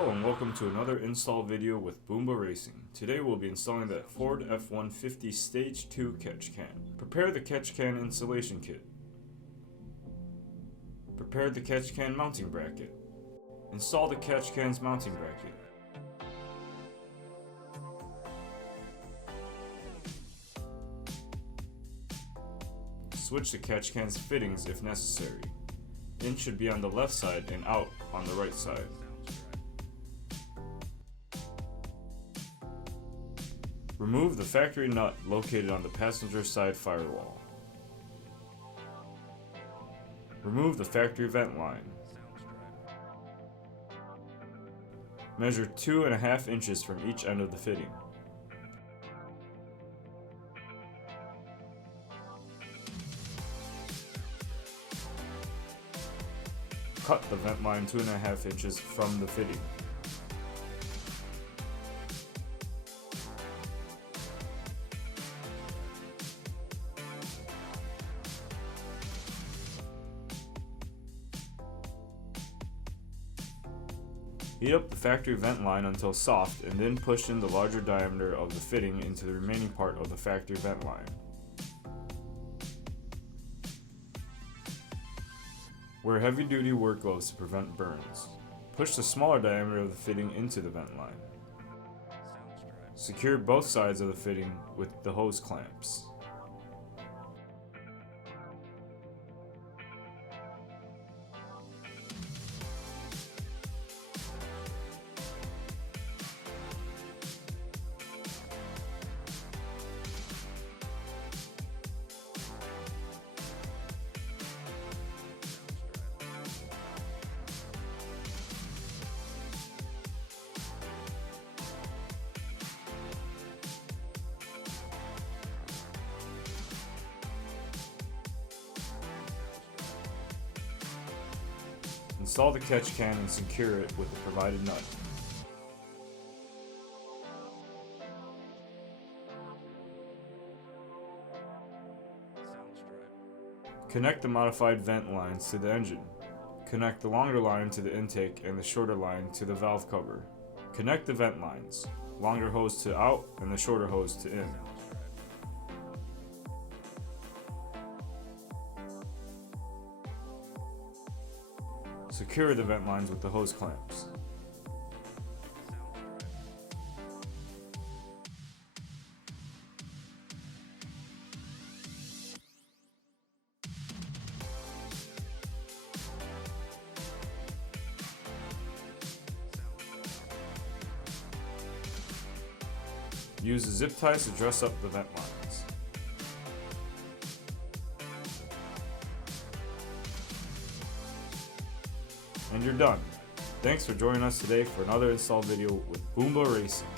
Hello and welcome to another install video with Boomba Racing. Today we'll be installing the Ford F-150 Stage 2 catch can. Prepare the catch can installation kit. Prepare the catch can mounting bracket. Install the catch can's mounting bracket. Switch the catch can's fittings if necessary. In should be on the left side and out on the right side. Remove the factory nut located on the passenger side firewall. Remove the factory vent line. Measure 2.5 inches from each end of the fitting. Cut the vent line 2.5 inches from the fitting. Heat up the factory vent line until soft and then push in the larger diameter of the fitting into the remaining part of the factory vent line. Wear heavy-duty work gloves to prevent burns. Push the smaller diameter of the fitting into the vent line. Secure both sides of the fitting with the hose clamps. Install the catch can and secure it with the provided nut. Connect the modified vent lines to the engine. Connect the longer line to the intake and the shorter line to the valve cover. Connect the vent lines, longer hose to out and the shorter hose to in. Secure the vent lines with the hose clamps. Use the zip ties to dress up the vent lines. And you're done. Thanks for joining us today for another install video with Boomba Racing.